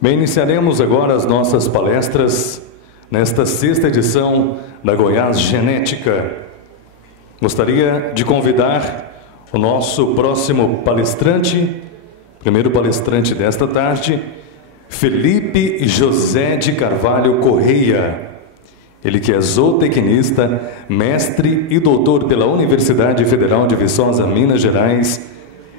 Bem, iniciaremos agora as nossas palestras nesta sexta edição da Goiás Genética. Gostaria de convidar o nosso próximo palestrante, primeiro palestrante desta tarde, Felipe José de Carvalho Correia. Ele que é zootecnista, mestre e doutor pela Universidade Federal de Viçosa, Minas Gerais.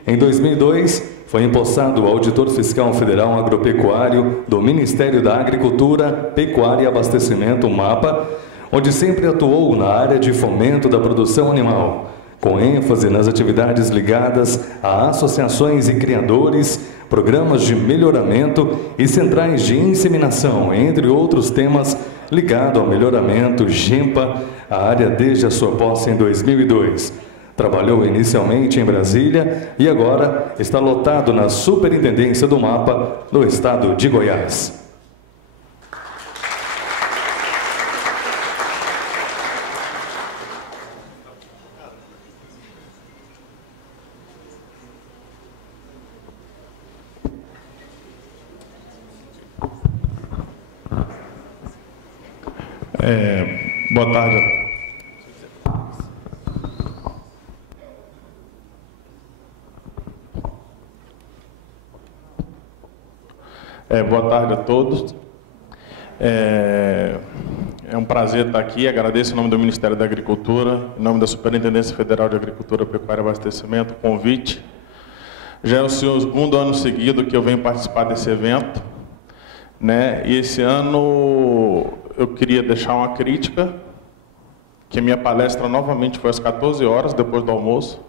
Em 2002, foi empossado auditor fiscal federal agropecuário do Ministério da Agricultura, Pecuária e Abastecimento, MAPA, onde sempre atuou na área de fomento da produção animal, com ênfase nas atividades ligadas a associações e criadores, programas de melhoramento e centrais de inseminação, entre outros temas ligados ao melhoramento GEMPA, a área desde a sua posse em 2002. Trabalhou inicialmente em Brasília e agora está lotado na Superintendência do MAPA, no estado de Goiás. Boa tarde. Boa tarde a todos. É um prazer estar aqui. Agradeço em nome do Ministério da Agricultura, em nome da Superintendência Federal de Agricultura, Pecuária e Abastecimento, o convite. Já é o segundo ano seguido que eu venho participar desse evento, né? E esse ano eu queria deixar uma crítica, que a minha palestra novamente foi às 14 horas, depois do almoço.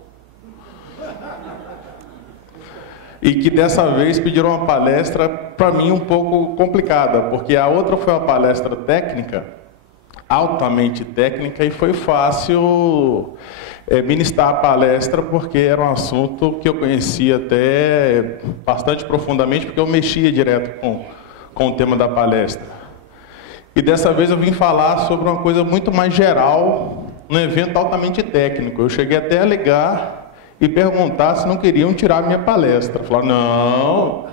E que dessa vez pediram uma palestra, para mim, um pouco complicada, porque a outra foi uma palestra técnica, altamente técnica, e foi fácil ministrar a palestra, porque era um assunto que eu conhecia até bastante profundamente, porque eu mexia direto com o tema da palestra. E dessa vez eu vim falar sobre uma coisa muito mais geral, num evento altamente técnico. Eu cheguei até a ligar e perguntar se não queriam tirar minha palestra. Falaram, não.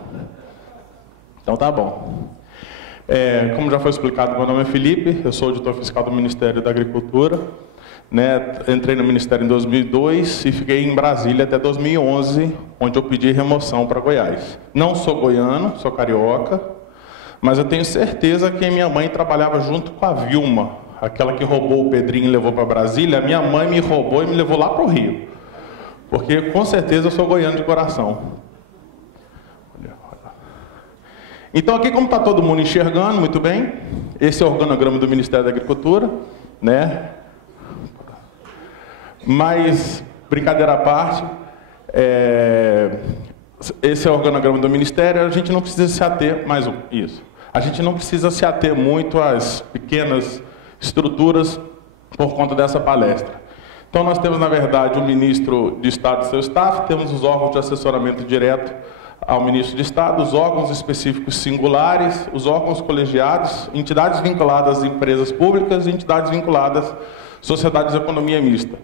Então tá bom. Como já foi explicado, meu nome é Felipe, eu sou auditor fiscal do Ministério da Agricultura, né? Entrei no Ministério em 2002 e fiquei em Brasília até 2011, onde eu pedi remoção para Goiás. Não sou goiano, sou carioca, mas eu tenho certeza que minha mãe trabalhava junto com a Vilma, aquela que roubou o Pedrinho e levou para Brasília. A minha mãe me roubou e me levou lá para o Rio. Porque, com certeza, eu sou goiano de coração. Então, aqui, como está todo mundo enxergando, muito bem, esse é o organograma do Ministério da Agricultura, né? Mas, brincadeira à parte, esse é o organograma do Ministério, a gente não precisa se ater, a gente não precisa se ater muito às pequenas estruturas por conta dessa palestra. Então, nós temos, na verdade, o ministro de Estado e seu staff, temos os órgãos de assessoramento direto ao ministro de Estado, os órgãos específicos singulares, os órgãos colegiados, entidades vinculadas a empresas públicas e entidades vinculadas a sociedades de economia mista.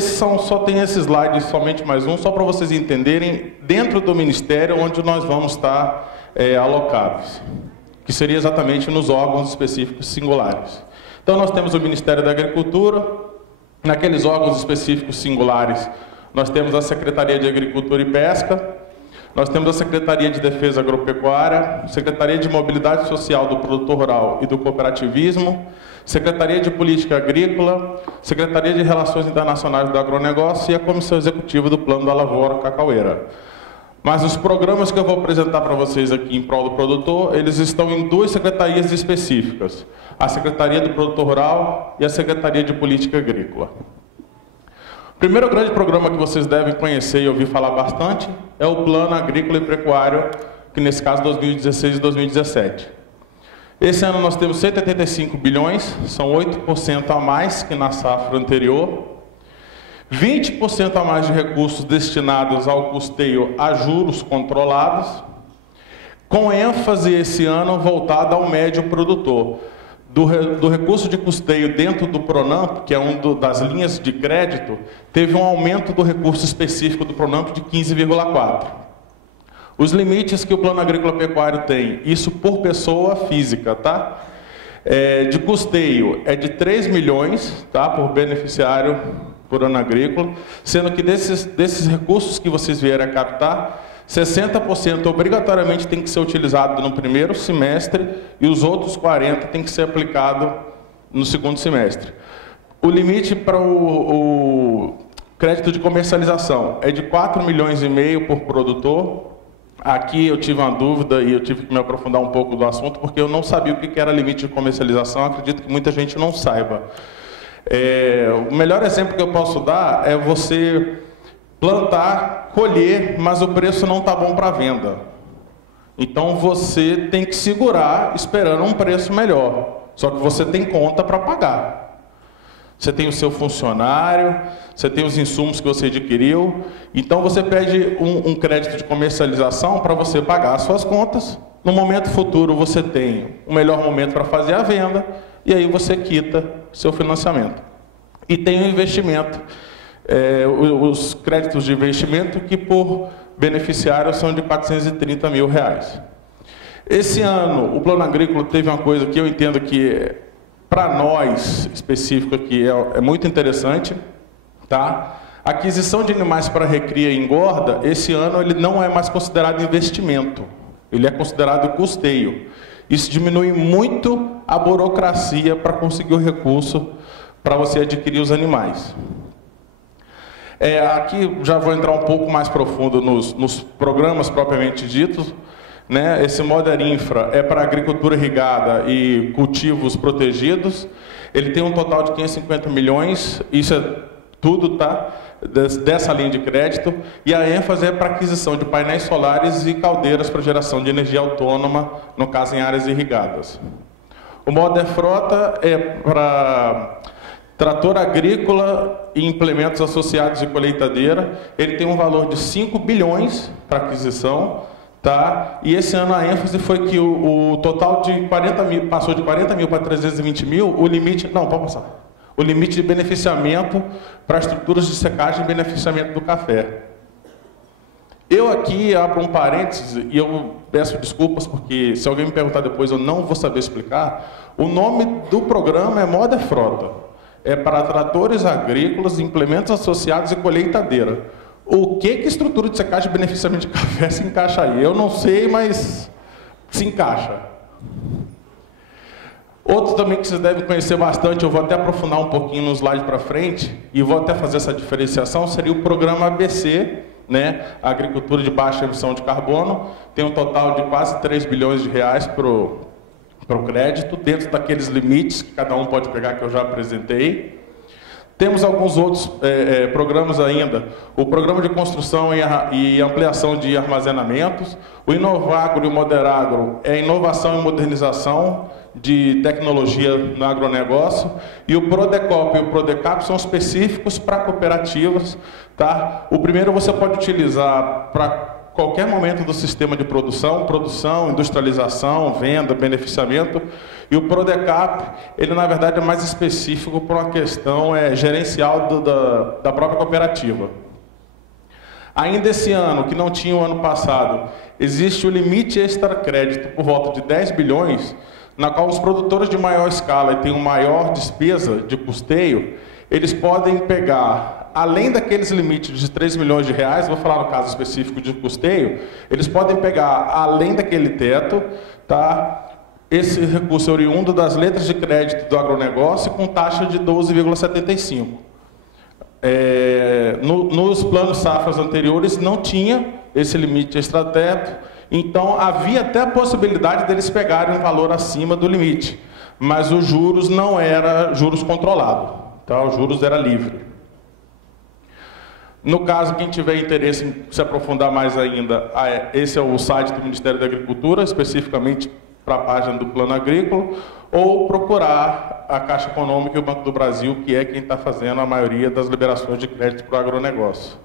Só tem esse slide, somente mais um, só para vocês entenderem, dentro do Ministério, onde nós vamos estar alocados, que seria exatamente nos órgãos específicos singulares. Então, nós temos o Ministério da Agricultura. Naqueles órgãos específicos singulares, nós temos a Secretaria de Agricultura e Pesca, nós temos a Secretaria de Defesa Agropecuária, Secretaria de Mobilidade Social do Produtor Rural e do Cooperativismo, Secretaria de Política Agrícola, Secretaria de Relações Internacionais do Agronegócio e a Comissão Executiva do Plano da Lavoura Cacaueira. Mas os programas que eu vou apresentar para vocês aqui em prol do produtor, eles estão em duas secretarias específicas. A Secretaria do Produtor Rural e a Secretaria de Política Agrícola. O primeiro grande programa que vocês devem conhecer e ouvir falar bastante é o Plano Agrícola e Pecuário, que nesse caso 2016 e 2017. Esse ano nós temos 185 bilhões, são 8% a mais que na safra anterior. 20% a mais de recursos destinados ao custeio a juros controlados, com ênfase esse ano voltada ao médio produtor. Do recurso de custeio dentro do Pronamp, que é das linhas de crédito, teve um aumento do recurso específico do Pronamp de 15,4%. Os limites que o Plano Agrícola Pecuário tem, isso por pessoa física, tá? De custeio é de 3 milhões, tá? Por beneficiário por ano agrícola, sendo que desses recursos que vocês vierem a captar, 60% obrigatoriamente tem que ser utilizado no primeiro semestre e os outros 40% tem que ser aplicado no segundo semestre. O limite para o crédito de comercialização é de 4,5 milhões por produtor. Aqui eu tive uma dúvida e eu tive que me aprofundar um pouco do assunto, porque eu não sabia o que era limite de comercialização, acredito que muita gente não saiba. O melhor exemplo que eu posso dar é você plantar, colher, mas o preço não está bom para venda. Então você tem que segurar esperando um preço melhor, só que você tem conta para pagar. Você tem o seu funcionário, você tem os insumos que você adquiriu, então você pede um crédito de comercialização para você pagar as suas contas. No momento futuro você tem o melhor momento para fazer a venda, e aí você quita seu financiamento. E tem o investimento, os créditos de investimento que por beneficiário são de R$ 430 mil. Esse ano o Plano Agrícola teve uma coisa que eu entendo que para nós, específico aqui, é muito interessante, tá? A aquisição de animais para recria e engorda, esse ano ele não é mais considerado investimento, ele é considerado custeio. Isso diminui muito a burocracia para conseguir o recurso para você adquirir os animais. Aqui já vou entrar um pouco mais profundo nos programas propriamente ditos. Né? Esse Moder Infra é para agricultura irrigada e cultivos protegidos. Ele tem um total de 550 milhões, isso é tudo, tá? Dessa linha de crédito. E a ênfase é para aquisição de painéis solares e caldeiras para geração de energia autônoma, no caso em áreas irrigadas. O Moder Frota é para trator agrícola e implementos associados e colheitadeira. Ele tem um valor de 5 bilhões para aquisição. Tá? E esse ano a ênfase foi que o total de 40 mil, passou de 40 mil para 320 mil, o limite, não, pode passar, o limite de beneficiamento para estruturas de secagem e beneficiamento do café. Eu aqui abro um parênteses e eu peço desculpas, porque se alguém me perguntar depois eu não vou saber explicar. O nome do programa é Moder Frota, é para tratores agrícolas, implementos associados e colheitadeira. O que estrutura de secagem e beneficiamento de café se encaixa aí? Eu não sei, mas se encaixa. Outro também que vocês devem conhecer bastante, eu vou até aprofundar um pouquinho no slide para frente, e vou até fazer essa diferenciação, seria o programa ABC, né? Agricultura de baixa emissão de carbono, tem um total de quase 3 bilhões de reais para o crédito, dentro daqueles limites que cada um pode pegar, que eu já apresentei. Temos alguns outros programas ainda, o programa de construção e ampliação de armazenamentos, o Inovagro e o Moderagro é inovação e modernização de tecnologia no agronegócio, e o Prodecop e o Prodecap são específicos para cooperativas. Tá? O primeiro você pode utilizar para qualquer momento do sistema de produção, industrialização, venda, beneficiamento. E o Prodecap, ele na verdade é mais específico para uma questão gerencial da própria cooperativa. Ainda esse ano, que não tinha o ano passado, existe o limite extra crédito por volta de 10 bilhões, na qual os produtores de maior escala e têm uma maior despesa de custeio, eles podem pegar, além daqueles limites de 3 milhões de reais, vou falar no caso específico de custeio, eles podem pegar, além daquele teto, tá? Esse recurso é oriundo das letras de crédito do agronegócio com taxa de 12,75. Nos planos safras anteriores não tinha esse limite extrateto, então havia até a possibilidade deles pegarem um valor acima do limite, mas os juros não era juros controlado, tá? Os juros era livre. No caso, quem tiver interesse em se aprofundar mais ainda, esse é o site do Ministério da Agricultura, especificamente para a página do Plano Agrícola, ou procurar a Caixa Econômica e o Banco do Brasil, que é quem está fazendo a maioria das liberações de crédito para o agronegócio.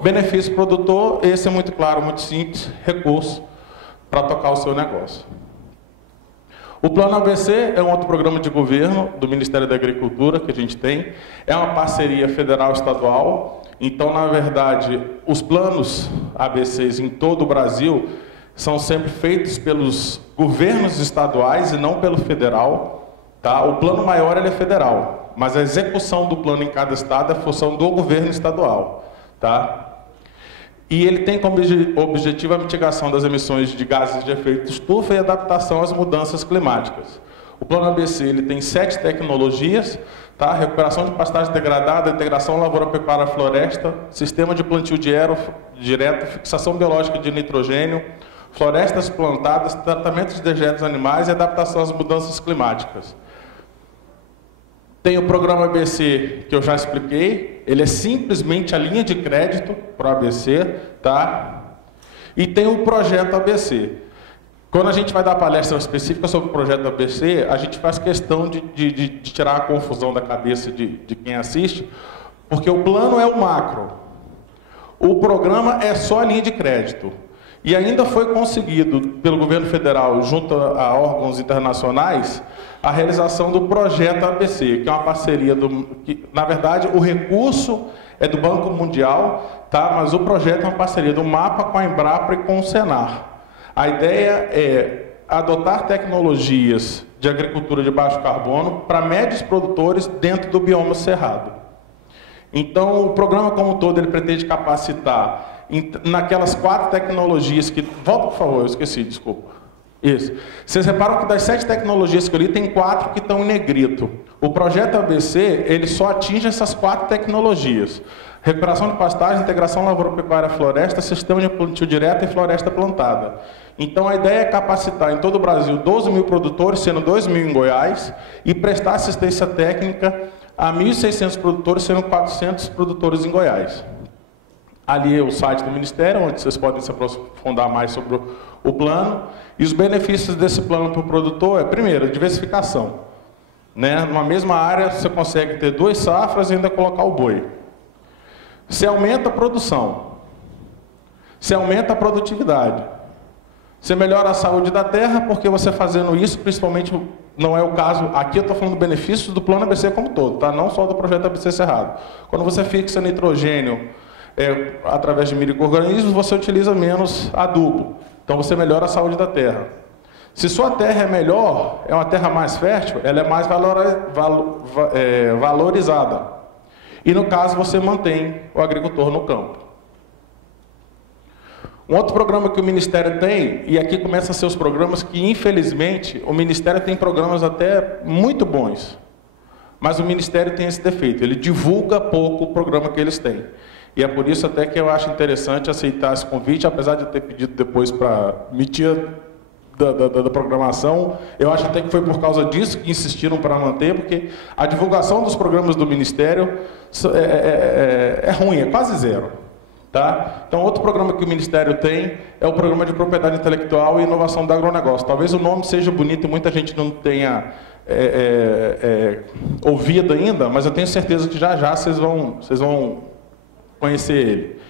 Benefício produtor, esse é muito claro, muito simples, recurso para tocar o seu negócio. O Plano ABC é um outro programa de governo do Ministério da Agricultura que a gente tem, é uma parceria federal-estadual, Então, na verdade, os planos ABCs em todo o Brasil são sempre feitos pelos governos estaduais e não pelo federal. Tá? O plano maior ele é federal, mas a execução do plano em cada estado é função do governo estadual. Tá? E ele tem como objetivo a mitigação das emissões de gases de efeito estufa e adaptação às mudanças climáticas. O plano ABC ele tem 7 tecnologias, tá? Recuperação de pastagem degradada, integração lavoura-pecuária-floresta, sistema de plantio direto, fixação biológica de nitrogênio, florestas plantadas, tratamento de dejetos animais e adaptação às mudanças climáticas. Tem o programa ABC, que eu já expliquei, ele é simplesmente a linha de crédito para o ABC, tá? E tem o projeto ABC. Quando a gente vai dar palestra específica sobre o projeto ABC, a gente faz questão de tirar a confusão da cabeça de quem assiste, porque o plano é o macro, o programa é só a linha de crédito. E ainda foi conseguido pelo governo federal, junto a órgãos internacionais, a realização do projeto ABC, que é uma parceria na verdade, o recurso é do Banco Mundial, tá? Mas o projeto é uma parceria do MAPA com a Embrapa e com o Senar. A ideia é adotar tecnologias de agricultura de baixo carbono para médios produtores dentro do bioma cerrado. Então, o programa como um todo, ele pretende capacitar naquelas 4 tecnologias que... Volta, por favor, eu esqueci, desculpa. Isso. Vocês reparam que das 7 tecnologias que eu li, tem 4 que estão em negrito. O projeto ABC, ele só atinge essas 4 tecnologias. Recuperação de pastagem, integração lavoura-pecuária-floresta, sistema de plantio direto e floresta plantada. Então, a ideia é capacitar em todo o Brasil 12 mil produtores, sendo 2 mil em Goiás, e prestar assistência técnica a 1.600 produtores, sendo 400 produtores em Goiás. Ali é o site do Ministério, onde vocês podem se aprofundar mais sobre o plano. E os benefícios desse plano para o produtor é, primeiro, diversificação. Né? Numa mesma área, você consegue ter 2 safras e ainda colocar o boi. Você aumenta a produção. Você aumenta a produtividade. Você melhora a saúde da terra, porque você fazendo isso, principalmente, não é o caso, aqui eu estou falando benefícios do plano ABC como todo, tá? Não só do projeto ABC Cerrado. Quando você fixa nitrogênio através de micro-organismos, você utiliza menos adubo. Então você melhora a saúde da terra. Se sua terra é melhor, é uma terra mais fértil, ela é mais valorizada. E no caso você mantém o agricultor no campo. Um outro programa que o Ministério tem, e aqui começam a ser os programas que, infelizmente, o Ministério tem programas até muito bons, mas o Ministério tem esse defeito, ele divulga pouco o programa que eles têm. E é por isso até que eu acho interessante aceitar esse convite, apesar de eu ter pedido depois para me tirar da programação, eu acho até que foi por causa disso que insistiram para manter, porque a divulgação dos programas do Ministério é ruim, é quase zero. Tá? Então, outro programa que o Ministério tem é o Programa de Propriedade Intelectual e Inovação do Agronegócio. Talvez o nome seja bonito e muita gente não tenha ouvido ainda, mas eu tenho certeza que já vocês vão conhecer ele.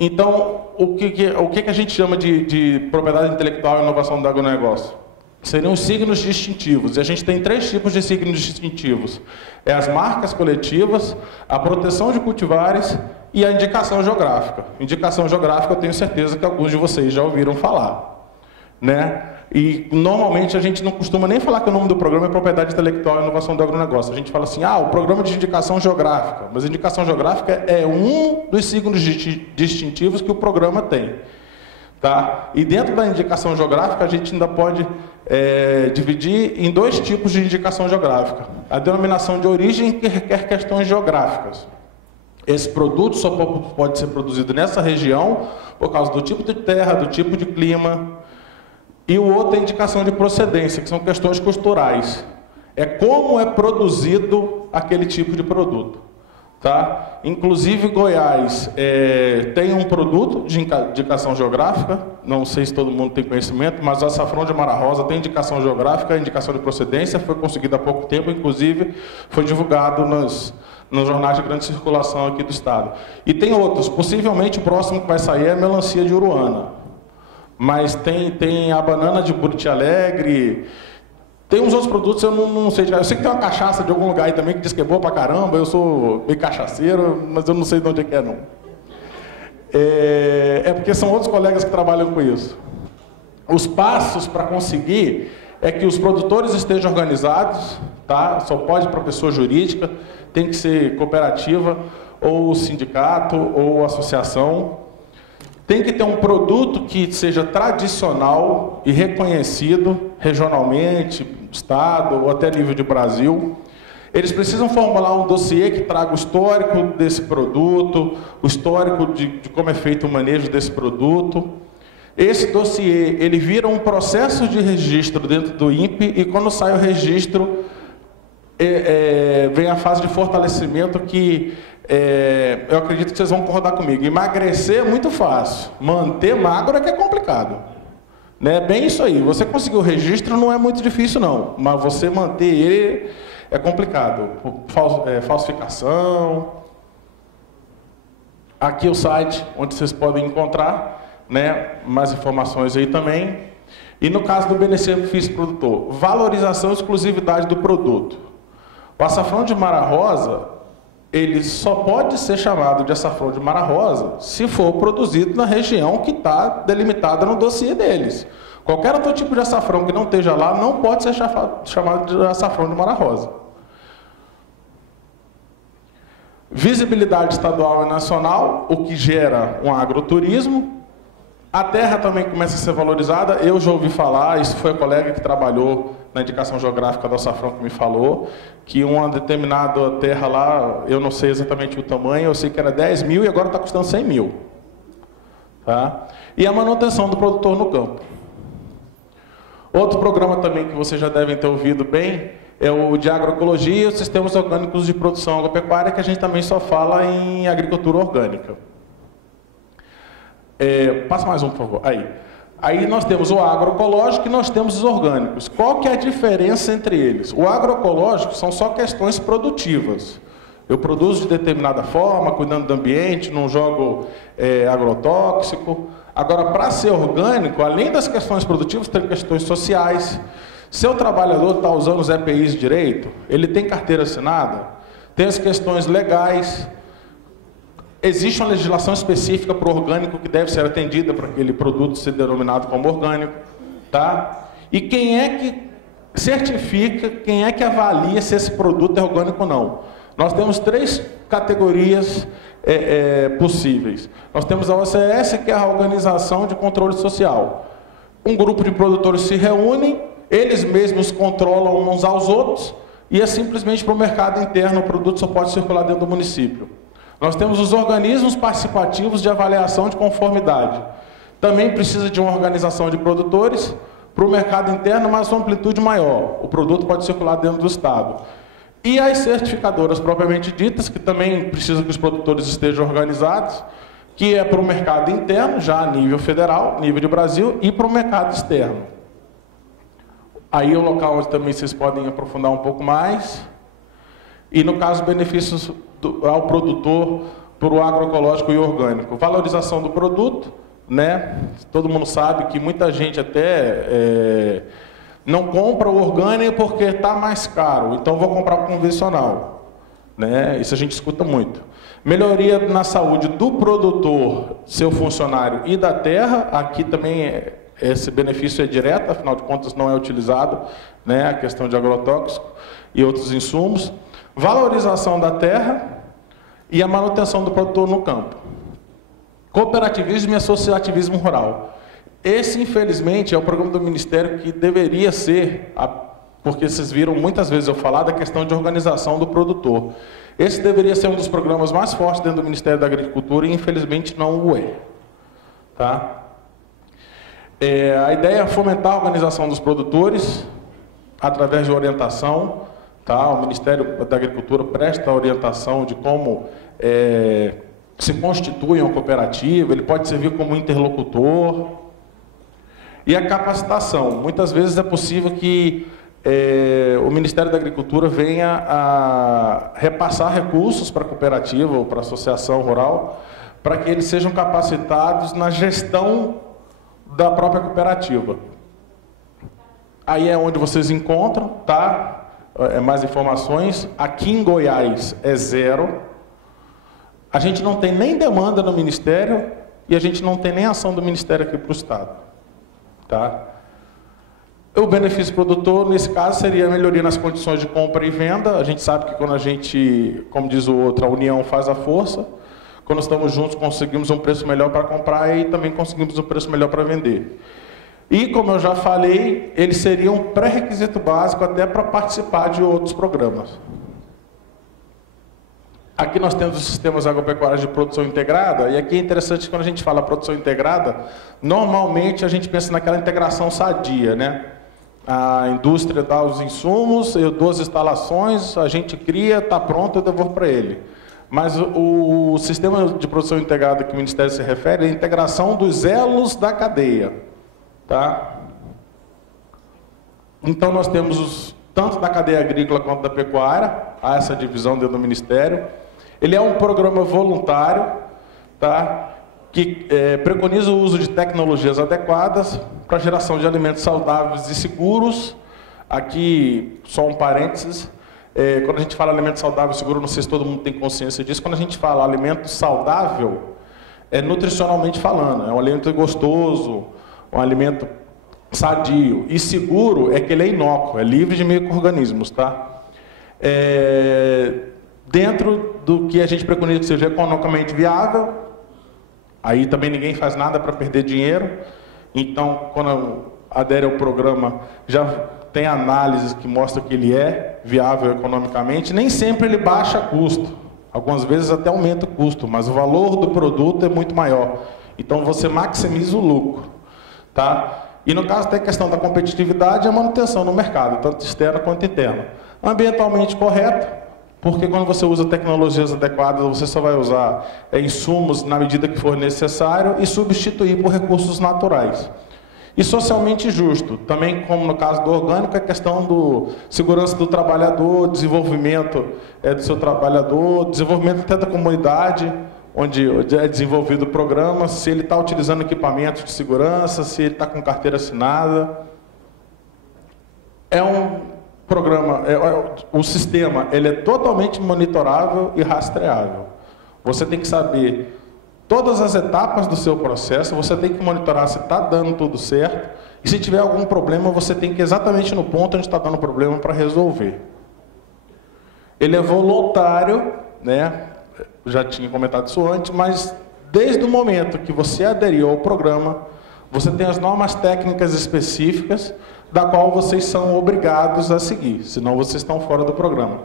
Então, o que a gente chama de propriedade intelectual e inovação do agronegócio? Seriam os signos distintivos. E a gente tem 3 tipos de signos distintivos. É as marcas coletivas, a proteção de cultivares e a indicação geográfica. Indicação geográfica, eu tenho certeza que alguns de vocês já ouviram falar. Né? E, normalmente, a gente não costuma nem falar que o nome do programa é Propriedade Intelectual e Inovação do Agronegócio. A gente fala assim, o programa de indicação geográfica. Mas a indicação geográfica é um dos signos distintivos que o programa tem. Tá? E dentro da indicação geográfica, a gente ainda pode dividir em 2 tipos de indicação geográfica. A denominação de origem, que requer questões geográficas. Esse produto só pode ser produzido nessa região por causa do tipo de terra, do tipo de clima. E o outro é a indicação de procedência, que são questões culturais. É como é produzido aquele tipo de produto. Tá? Inclusive, Goiás tem um produto de indicação geográfica, não sei se todo mundo tem conhecimento, mas o açafrão de Mara Rosa tem indicação geográfica, indicação de procedência, foi conseguida há pouco tempo, inclusive foi divulgado nos jornais de grande circulação aqui do estado. E tem outros, possivelmente o próximo que vai sair é a melancia de Uruana. Mas tem a banana de Buriti Alegre, Tem uns outros produtos, eu não sei. Eu sei que tem uma cachaça de algum lugar aí também que diz que é boa pra caramba, eu sou meio cachaceiro, mas eu não sei de onde é que é, não. É porque são outros colegas que trabalham com isso. Os passos para conseguir é que os produtores estejam organizados, tá? Só pode para pessoa jurídica, tem que ser cooperativa, ou sindicato, ou associação. Tem que ter um produto que seja tradicional e reconhecido regionalmente, estado ou até nível de Brasil. Eles precisam formular um dossiê que traga o histórico desse produto, o histórico de como é feito o manejo desse produto. Esse dossiê, ele vira um processo de registro dentro do INPE e quando sai o registro, vem a fase de fortalecimento que eu acredito que vocês vão concordar comigo. Emagrecer é muito fácil, manter magro é que é complicado. Né? Bem isso aí, você conseguir o registro não é muito difícil não, mas você manter ele é complicado. Falsificação. Aqui é o site onde vocês podem encontrar, né, mais informações aí também. E no caso do benefício produtor, valorização e exclusividade do produto. O açafrão de Mara Rosa, ele só pode ser chamado de açafrão de Mara Rosa se for produzido na região que está delimitada no dossiê deles. Qualquer outro tipo de açafrão que não esteja lá não pode ser chamado de açafrão de Mara Rosa. Visibilidade estadual e nacional, o que gera um agroturismo. A terra também começa a ser valorizada. Eu já ouvi falar, isso foi a colega que trabalhou na indicação geográfica do açafrão que me falou, que uma determinada terra lá, eu não sei exatamente o tamanho, eu sei que era 10 mil e agora está custando 100 mil. Tá? E a manutenção do produtor no campo. Outro programa também que vocês já devem ter ouvido bem é o de agroecologia e os sistemas orgânicos de produção agropecuária, que a gente também só fala em agricultura orgânica. Passa mais um, por favor. Aí nós temos o agroecológico e nós temos os orgânicos. Qual que é a diferença entre eles? O agroecológico são só questões produtivas. Eu produzo de determinada forma, cuidando do ambiente, não jogo agrotóxico. Agora, para ser orgânico, além das questões produtivas, tem questões sociais. Seu trabalhador está usando os EPIs direito? Ele tem carteira assinada? Tem as questões legais. Existe uma legislação específica para o orgânico que deve ser atendida para aquele produto ser denominado como orgânico. Tá? E quem é que certifica, quem é que avalia se esse produto é orgânico ou não? Nós temos 3 categorias possíveis. Nós temos a OCS, que é a Organização de Controle Social. Um grupo de produtores se reúnem, eles mesmos controlam uns aos outros, e é simplesmente para o mercado interno, o produto só pode circular dentro do município. Nós temos os organismos participativos de avaliação de conformidade. Também precisa de uma organização de produtores para o mercado interno, mas uma amplitude maior. O produto pode circular dentro do Estado. E as certificadoras propriamente ditas, que também precisam que os produtores estejam organizados, que é para o mercado interno, já a nível federal, nível de Brasil, e para o mercado externo. Aí é o local onde também vocês podem aprofundar um pouco mais. E no caso, benefícios ao produtor para o agroecológico e orgânico. Valorização do produto, né? Todo mundo sabe que muita gente até não compra o orgânico porque está mais caro, então vou comprar o convencional. Né? Isso a gente escuta muito. Melhoria na saúde do produtor, seu funcionário e da terra. Aqui também esse benefício é direto, afinal de contas não é utilizado, né? A questão de agrotóxico e outros insumos. Valorização da terra e a manutenção do produtor no campo. Cooperativismo e associativismo rural. Esse, infelizmente, é o programa do Ministério que deveria ser, porque vocês viram muitas vezes eu falar da questão de organização do produtor. Esse deveria ser um dos programas mais fortes dentro do Ministério da Agricultura e, infelizmente, não o é. Tá? A ideia é fomentar a organização dos produtores através de orientação. Tá? O Ministério da Agricultura presta orientação de como se constitui uma cooperativa, ele pode servir como interlocutor. E a capacitação. Muitas vezes é possível que o Ministério da Agricultura venha a repassar recursos para a cooperativa ou para a associação rural, para que eles sejam capacitados na gestão da própria cooperativa. aí é onde vocês encontram, tá? Mais informações. Aqui em Goiás é 0. A gente não tem nem demanda no Ministério e a gente não tem nem ação do Ministério aqui para o Estado. Tá? O benefício produtor, nesse caso, seria a melhoria nas condições de compra e venda. A gente sabe que quando a gente, como diz o outro, a união faz a força. Quando estamos juntos, conseguimos um preço melhor para comprar e também conseguimos um preço melhor para vender. E, como eu já falei, ele seria um pré-requisito básico até para participar de outros programas. Aqui nós temos os sistemas agropecuários de produção integrada, e aqui é interessante que quando a gente fala produção integrada, normalmente a gente pensa naquela integração sadia, né? A indústria dá os insumos, eu dou as instalações, a gente cria, está pronto, eu devolvo para ele. Mas o sistema de produção integrada que o Ministério se refere é a integração dos elos da cadeia. Tá? Então nós temos tanto da cadeia agrícola quanto da pecuária, há essa divisão dentro do Ministério. Ele é um programa voluntário, tá? Que preconiza o uso de tecnologias adequadas para a geração de alimentos saudáveis e seguros. Aqui, só um parênteses, quando a gente fala alimento saudável e seguro, não sei se todo mundo tem consciência disso, quando a gente fala alimento saudável, é nutricionalmente falando, é um alimento gostoso, um alimento sadio, e seguro é que ele é inócuo, é livre de micro-organismos, tá? Dentro do que a gente preconiza que seja economicamente viável, aí também ninguém faz nada para perder dinheiro, então quando adere ao programa já tem análises que mostram que ele é viável economicamente, nem sempre ele baixa custo, algumas vezes até aumenta o custo, mas o valor do produto é muito maior, então você maximiza o lucro. Tá? E no caso tem a questão da competitividade e a manutenção no mercado, tanto externa quanto interna. Ambientalmente correto, porque quando você usa tecnologias adequadas, você só vai usar insumos na medida que for necessário e substituir por recursos naturais. E socialmente justo, também como no caso do orgânico, a questão do segurança do trabalhador, desenvolvimento do seu trabalhador, desenvolvimento até da comunidade, onde é desenvolvido o programa, se ele está utilizando equipamentos de segurança, se ele está com carteira assinada. É um programa, o sistema ele é totalmente monitorável e rastreável. Você tem que saber todas as etapas do seu processo, você tem que monitorar se está dando tudo certo, e se tiver algum problema, você tem que ir exatamente no ponto onde está dando problema para resolver. Ele é voluntário, né? Já tinha comentado isso antes, mas desde o momento que você aderiu ao programa, você tem as normas técnicas específicas da qual vocês são obrigados a seguir, senão vocês estão fora do programa.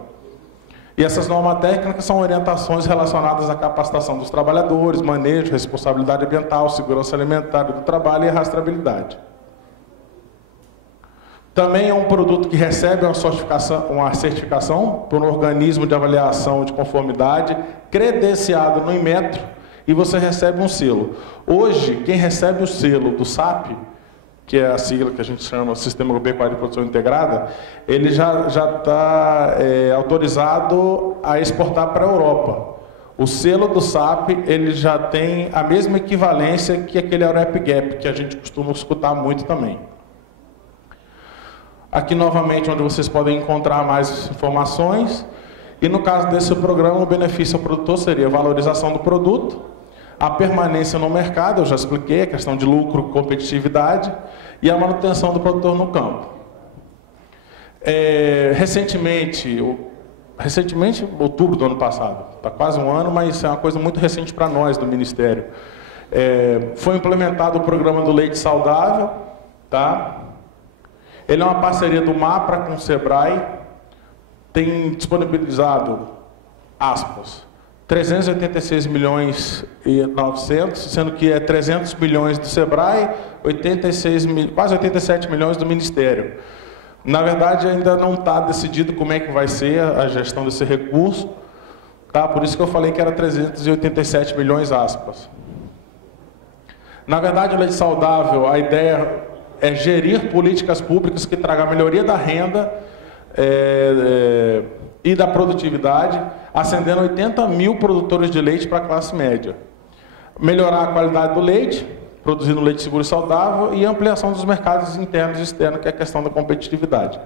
E essas normas técnicas são orientações relacionadas à capacitação dos trabalhadores, manejo, responsabilidade ambiental, segurança alimentar do trabalho e rastreabilidade. Também é um produto que recebe uma certificação por um organismo de avaliação de conformidade credenciado no Inmetro e você recebe um selo. Hoje, quem recebe o selo do SAP, que é a sigla que a gente chama Sistema Agropecuário de Produção Integrada, ele já está autorizado a exportar para a Europa. O selo do SAP ele já tem a mesma equivalência que aquele Eurep Gap, que a gente costuma escutar muito também. Aqui novamente onde vocês podem encontrar mais informações. E no caso desse programa, o benefício ao produtor seria a valorização do produto, a permanência no mercado, eu já expliquei, a questão de lucro, competitividade, e a manutenção do produtor no campo. Recentemente, outubro do ano passado, está quase um ano, mas é uma coisa muito recente para nós do Ministério. Foi implementado o programa do leite saudável, tá? Ele é uma parceria do MAPRA com o SEBRAE, tem disponibilizado, aspas, 386 milhões e 900, sendo que é 300 milhões do SEBRAE, quase 87 milhões do Ministério. Na verdade, ainda não está decidido como é que vai ser a gestão desse recurso, tá? Por isso que eu falei que era 387 milhões, aspas. Na verdade, o leite saudável, a ideia é gerir políticas públicas que tragam a melhoria da renda e da produtividade, ascendendo 80 mil produtores de leite para a classe média. Melhorar a qualidade do leite, produzindo leite seguro e saudável, e ampliação dos mercados internos e externos, que é a questão da competitividade.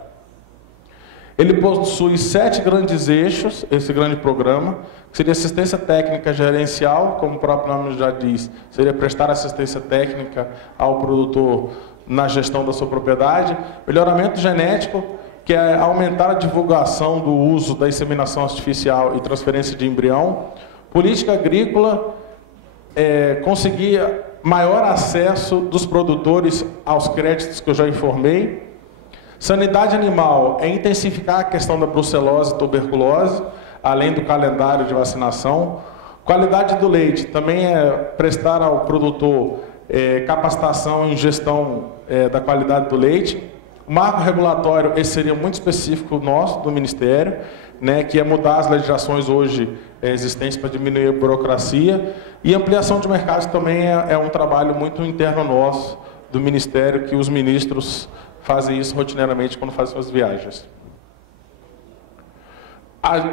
Ele possui 7 grandes eixos, esse grande programa, que seria assistência técnica gerencial, como o próprio nome já diz, seria prestar assistência técnica ao produtor na gestão da sua propriedade, melhoramento genético, que é aumentar a divulgação do uso da inseminação artificial e transferência de embrião, política agrícola, conseguir maior acesso dos produtores aos créditos que eu já informei. Sanidade animal é intensificar a questão da brucelose e tuberculose, além do calendário de vacinação. Qualidade do leite também é prestar ao produtor capacitação em gestão da qualidade do leite. O marco regulatório, esse seria muito específico nosso, do Ministério, né, que é mudar as legislações hoje existentes para diminuir a burocracia. E ampliação de mercados também é um trabalho muito interno nosso, do Ministério, que os ministros fazem isso rotineiramente quando fazem suas viagens.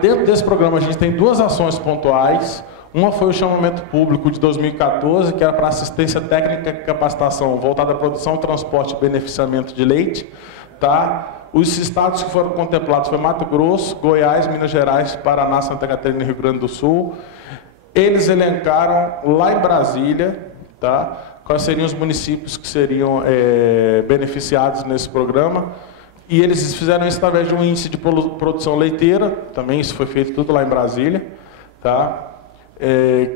Dentro desse programa a gente tem 2 ações pontuais. Uma foi o chamamento público de 2014, que era para assistência técnica e capacitação voltada à produção, transporte e beneficiamento de leite. Tá? Os estados que foram contemplados foi Mato Grosso, Goiás, Minas Gerais, Paraná, Santa Catarina e Rio Grande do Sul. Eles elencaram lá em Brasília, tá? Quais seriam os municípios que seriam beneficiados nesse programa. E eles fizeram isso através de um índice de produção leiteira, também isso foi feito tudo lá em Brasília, tá?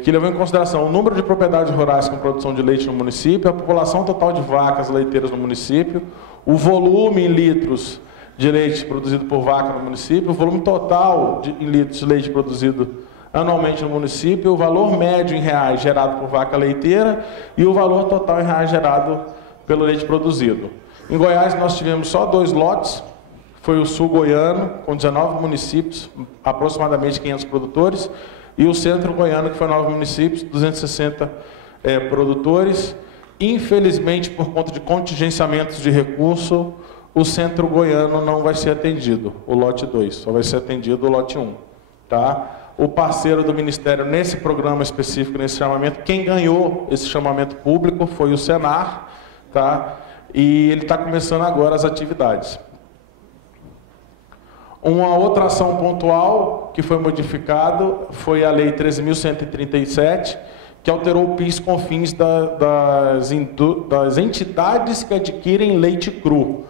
Que levou em consideração o número de propriedades rurais com produção de leite no município, a população total de vacas leiteiras no município, o volume em litros de leite produzido por vaca no município, o volume total em litros de leite produzido anualmente no município, o valor médio em reais gerado por vaca leiteira e o valor total em reais gerado pelo leite produzido. Em Goiás nós tivemos só 2 lotes, foi o sul goiano, com 19 municípios, aproximadamente 500 produtores, e o centro goiano, que foi 9 municípios, 260 produtores. Infelizmente, por conta de contingenciamentos de recurso, o centro goiano não vai ser atendido, o lote 2, só vai ser atendido o lote 1. Tá? O parceiro do Ministério nesse programa específico, nesse chamamento, quem ganhou esse chamamento público foi o Senar, tá? E ele está começando agora as atividades. Uma outra ação pontual que foi modificado foi a Lei 13.137, que alterou o PIS/COFINS das entidades que adquirem leite cru.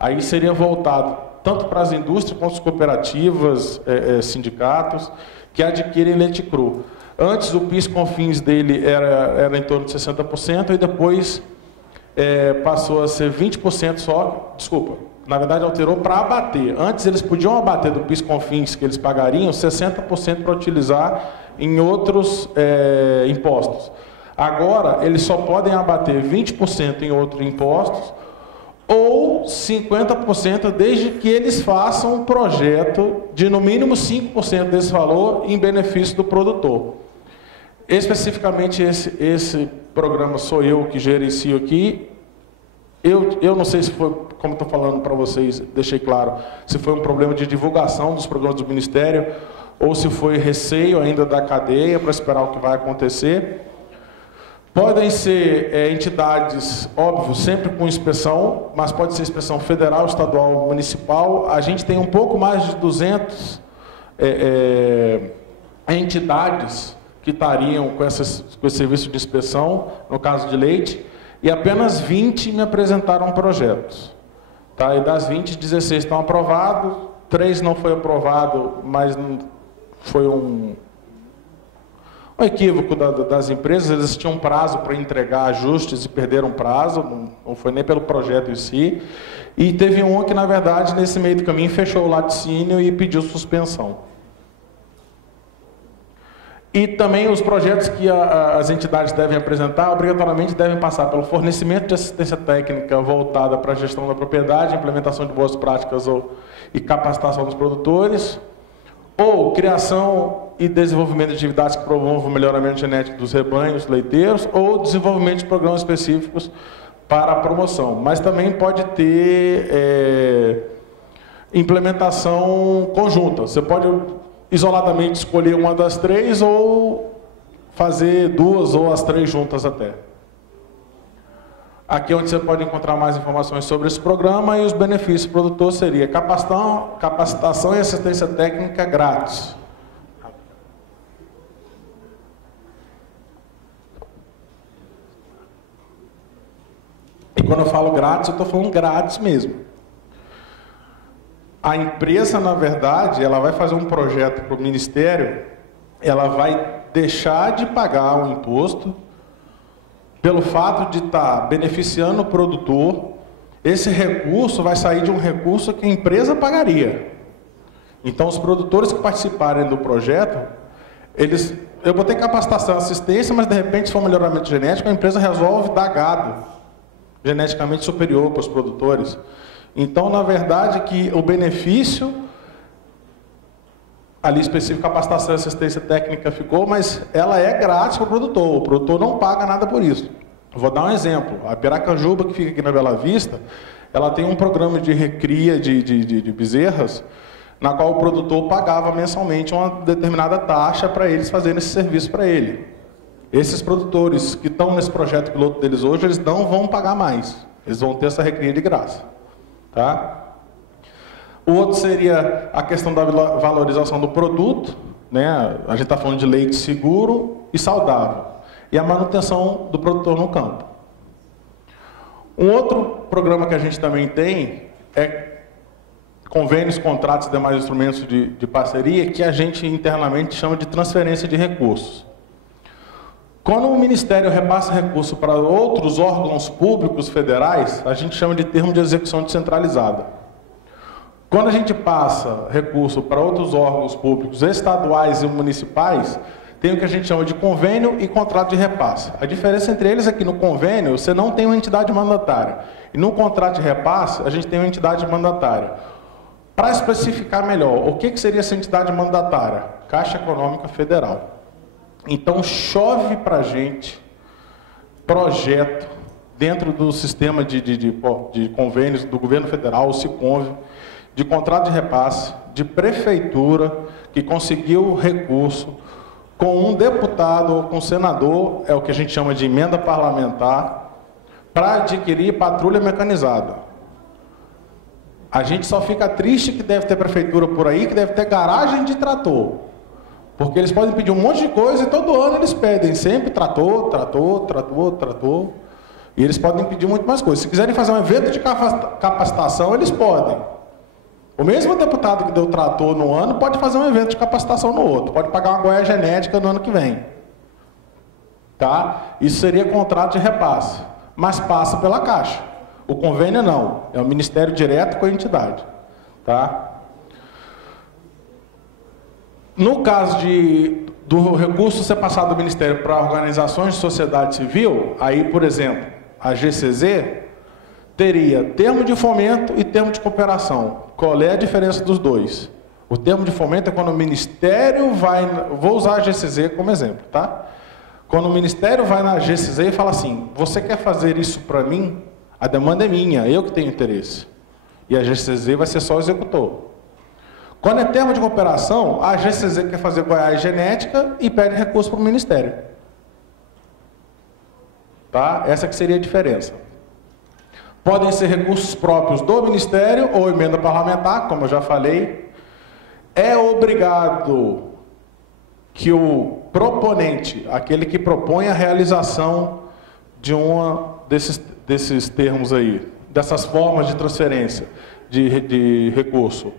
Aí seria voltado tanto para as indústrias quanto as cooperativas, sindicatos, que adquirem leite cru. Antes o PIS/COFINS dele era em torno de 60% e depois passou a ser 20% só, desculpa, na verdade alterou para abater. Antes eles podiam abater do PIS/COFINS que eles pagariam 60% para utilizar em outros impostos. Agora eles só podem abater 20% em outros impostos ou 50% desde que eles façam um projeto de no mínimo 5% desse valor em benefício do produtor. Especificamente esse programa sou eu que gerencio aqui. Eu não sei se foi, como estou falando para vocês, deixei claro, se foi um problema de divulgação dos programas do Ministério ou se foi receio ainda da cadeia para esperar o que vai acontecer. Podem ser entidades, óbvio, sempre com inspeção, mas pode ser inspeção federal, estadual, municipal. A gente tem um pouco mais de 200 entidades que estariam com esse serviço de inspeção, no caso de leite, e apenas 20 me apresentaram projetos. Tá? E das 20, 16 estão aprovados, 3 não foi aprovado, mas foi um equívoco das empresas. Eles tinham um prazo para entregar ajustes e perderam prazo, não foi nem pelo projeto em si. E teve um que, na verdade, nesse meio do caminho, fechou o laticínio e pediu suspensão. E também os projetos que as entidades devem apresentar, obrigatoriamente devem passar pelo fornecimento de assistência técnica voltada para a gestão da propriedade, implementação de boas práticas e capacitação dos produtores, ou criação e desenvolvimento de atividades que promovam o melhoramento genético dos rebanhos leiteiros, ou desenvolvimento de programas específicos para a promoção. Mas também pode ter implementação conjunta. Você pode isoladamente escolher uma das 3 ou fazer 2 ou as 3 juntas até. Aqui é onde você pode encontrar mais informações sobre esse programa, e os benefícios do produtor seria capacitação e assistência técnica grátis. E quando eu falo grátis, eu estou falando grátis mesmo. A empresa, na verdade, ela vai fazer um projeto para o Ministério, ela vai deixar de pagar o imposto pelo fato de estar beneficiando o produtor. Esse recurso vai sair de um recurso que a empresa pagaria. Então, os produtores que participarem do projeto, eu vou ter capacitação e assistência, mas de repente, se for melhoramento genético, a empresa resolve dar gado geneticamente superior para os produtores. Então, na verdade, que o benefício, ali específico, capacitação e assistência técnica ficou, mas ela é grátis para o produtor não paga nada por isso. Vou dar um exemplo. A Piracanjuba, que fica aqui na Bela Vista, ela tem um programa de recria de bezerras, na qual o produtor pagava mensalmente uma determinada taxa para eles fazerem esse serviço para ele. Esses produtores que estão nesse projeto piloto deles hoje, eles não vão pagar mais. Eles vão ter essa recria de graça. Tá? O outro seria a questão da valorização do produto, né? A gente está falando de leite seguro e saudável. E a manutenção do produtor no campo. Um outro programa que a gente também tem é convênios, contratos e demais instrumentos de parceria, que a gente internamente chama de transferência de recursos. Quando o Ministério repassa recurso para outros órgãos públicos federais, a gente chama de termo de execução descentralizada. Quando a gente passa recurso para outros órgãos públicos estaduais e municipais, tem o que a gente chama de convênio e contrato de repasse. A diferença entre eles é que no convênio você não tem uma entidade mandatária. E no contrato de repasse, a gente tem uma entidade mandatária. Para especificar melhor, o que seria essa entidade mandatária? Caixa Econômica Federal. Então, chove para a gente projeto dentro do sistema de convênios do governo federal, o Siconv, de contrato de repasse, de prefeitura, que conseguiu recurso com um deputado ou com um senador, é o que a gente chama de emenda parlamentar, para adquirir patrulha mecanizada. A gente só fica triste que deve ter prefeitura por aí, que deve ter garagem de trator. Porque eles podem pedir um monte de coisa e todo ano eles pedem sempre trator. E eles podem pedir muito mais coisas. Se quiserem fazer um evento de capacitação, eles podem. O mesmo deputado que deu trator no ano pode fazer um evento de capacitação no outro. Pode pagar uma Goiás genética no ano que vem. Tá? Isso seria contrato de repasse. Mas passa pela Caixa. O convênio não. É o Ministério direto com a entidade. Tá? No caso do recurso ser passado do Ministério para organizações de sociedade civil, aí, por exemplo, a GCZ teria termo de fomento e termo de cooperação. Qual é a diferença dos dois? O termo de fomento é quando o Ministério vai... Vou usar a GCZ como exemplo, tá? Quando o Ministério vai na GCZ e fala assim, você quer fazer isso para mim? A demanda é minha, eu que tenho interesse. E a GCZ vai ser só o executor. Quando é termo de cooperação, a GCZ quer fazer Goiás genética e pede recurso para o Ministério. Tá? Essa que seria a diferença. Podem ser recursos próprios do Ministério ou emenda parlamentar, como eu já falei. É obrigado que o proponente, aquele que propõe a realização de uma desses termos aí, dessas formas de transferência de recurso,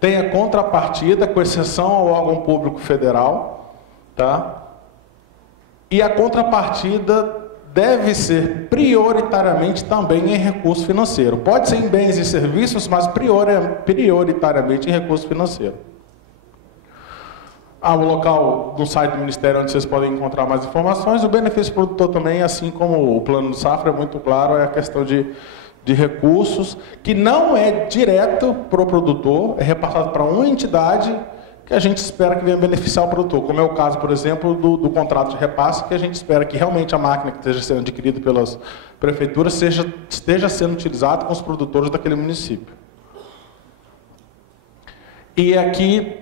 tenha contrapartida, com exceção ao órgão público federal, tá? E a contrapartida deve ser prioritariamente também em recurso financeiro. Pode ser em bens e serviços, mas prioritariamente em recurso financeiro. Há um local no site do Ministério onde vocês podem encontrar mais informações. O benefício produtor também, assim como o plano de safra, é muito claro, é a questão de recursos, que não é direto para o produtor, é repassado para uma entidade que a gente espera que venha beneficiar o produtor, como é o caso, por exemplo, do contrato de repasse, que a gente espera que realmente a máquina que esteja sendo adquirida pelas prefeituras esteja sendo utilizada com os produtores daquele município. E aqui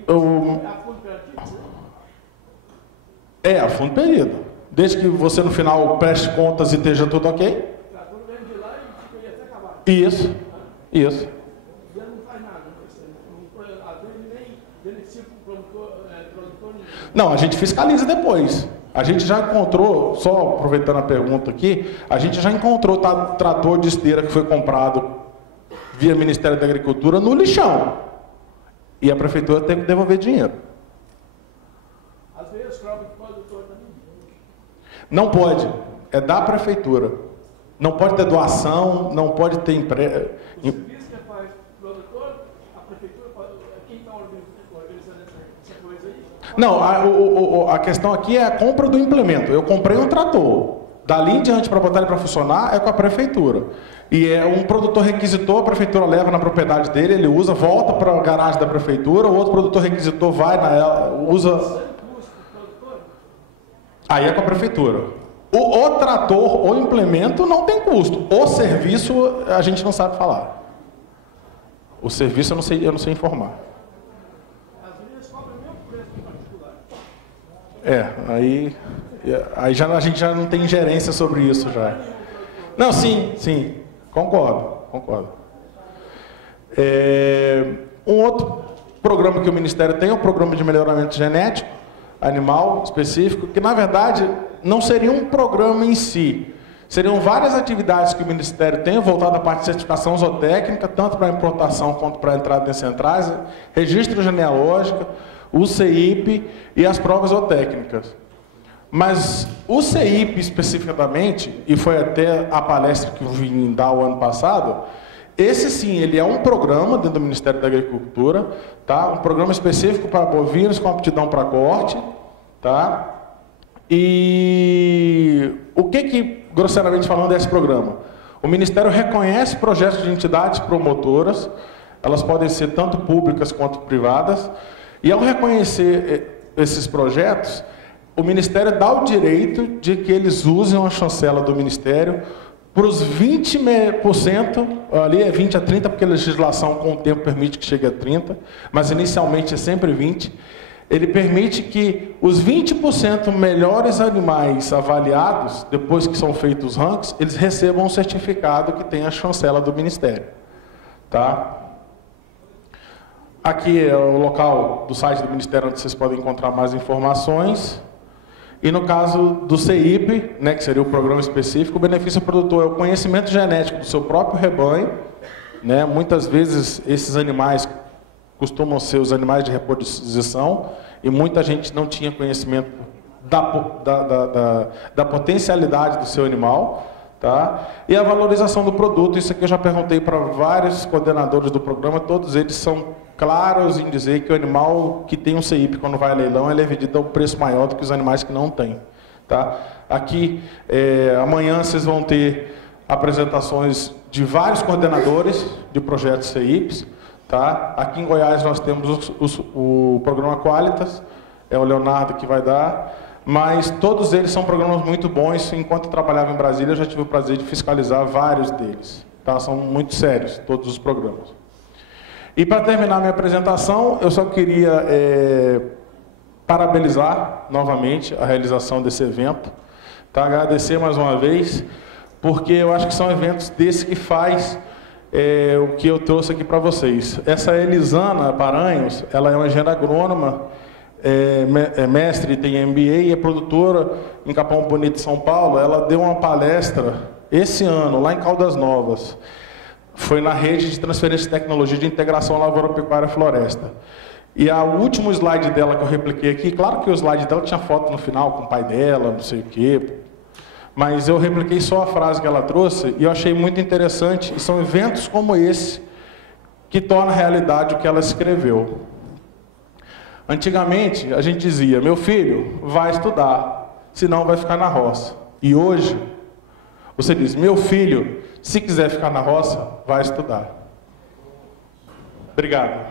a fundo perdido. Desde que você no final preste contas e esteja tudo ok. Isso. Não, a gente fiscaliza depois. A gente já encontrou, só aproveitando a pergunta aqui, a gente já encontrou trator de esteira que foi comprado via Ministério da Agricultura no lixão. E a prefeitura teve que devolver dinheiro. Às vezes, prova de produtor também. Não pode. É da prefeitura. Não pode ter doação, não pode ter emprego. O serviço que faz produtor, a prefeitura, quem está organizando essa coisa aí? Não, a questão aqui é a compra do implemento. Eu comprei um trator. Dali em diante, para botar ele para funcionar, é com a prefeitura. E é um produtor requisitou, a prefeitura leva na propriedade dele, ele usa, volta para a garagem da prefeitura, o outro produtor requisitou, vai usa. Aí é com a prefeitura. O trator, o implemento não tem custo. O serviço a gente não sabe falar. O serviço eu não sei informar. As linhas cobram o mesmo preço do particular. Aí a gente já não tem ingerência sobre isso já. Não, sim, concordo. Um outro programa que o Ministério tem é o Programa de Melhoramento Genético Animal Específico, que na verdade não seria um programa em si. Seriam várias atividades que o Ministério tem, voltada à parte de certificação zootécnica, tanto para importação quanto para entrada em centrais, registro genealógico, o CEIP e as provas zootécnicas. Mas o CEIP especificamente, e foi até a palestra que eu vim dar o ano passado, esse sim, ele é um programa dentro do Ministério da Agricultura, tá? Um programa específico para bovinos com aptidão para corte, tá? E o que grosseiramente falando, é esse programa? O Ministério reconhece projetos de entidades promotoras, elas podem ser tanto públicas quanto privadas, e ao reconhecer esses projetos, o Ministério dá o direito de que eles usem a chancela do Ministério para os 20%, ali é 20 a 30, porque a legislação com o tempo permite que chegue a 30, mas inicialmente é sempre 20. Ele permite que os 20% melhores animais avaliados, depois que são feitos os rankings, eles recebam um certificado que tem a chancela do Ministério. Tá? Aqui é o local do site do Ministério onde vocês podem encontrar mais informações. E no caso do CEIP, né, que seria o programa específico, o benefício ao produtor é o conhecimento genético do seu próprio rebanho. Né? Muitas vezes esses animais costumam ser os animais de reposição e muita gente não tinha conhecimento da potencialidade do seu animal. Tá? E a valorização do produto, isso aqui eu já perguntei para vários coordenadores do programa, todos eles são claros em dizer que o animal que tem um CEIP quando vai a leilão, ele é vendido a um preço maior do que os animais que não têm. Tá? Aqui, amanhã vocês vão ter apresentações de vários coordenadores de projetos CEIPs. Tá? Aqui em Goiás nós temos o programa Qualitas, é o Leonardo que vai dar, mas todos eles são programas muito bons. Enquanto eu trabalhava em Brasília, eu já tive o prazer de fiscalizar vários deles. Tá? São muito sérios, todos os programas. E para terminar minha apresentação, eu só queria parabenizar novamente a realização desse evento, tá? Agradecer mais uma vez, porque eu acho que são eventos desses que faz o que eu trouxe aqui para vocês. Essa Elisana Paranhos, ela é uma engenheira agrônoma, mestre, tem MBA e é produtora em Capão Bonito, São Paulo. Ela deu uma palestra esse ano, lá em Caldas Novas. Foi na rede de transferência de tecnologia de integração lavoura, pecuária e floresta. E o último slide dela que eu repliquei aqui, claro que o slide dela tinha foto no final com o pai dela, não sei o quê, mas eu repliquei só a frase que ela trouxe e eu achei muito interessante, e são eventos como esse que tornam realidade o que ela escreveu. Antigamente, a gente dizia, meu filho, vai estudar, senão vai ficar na roça. E hoje, você diz, meu filho, se quiser ficar na roça, vai estudar. Obrigado.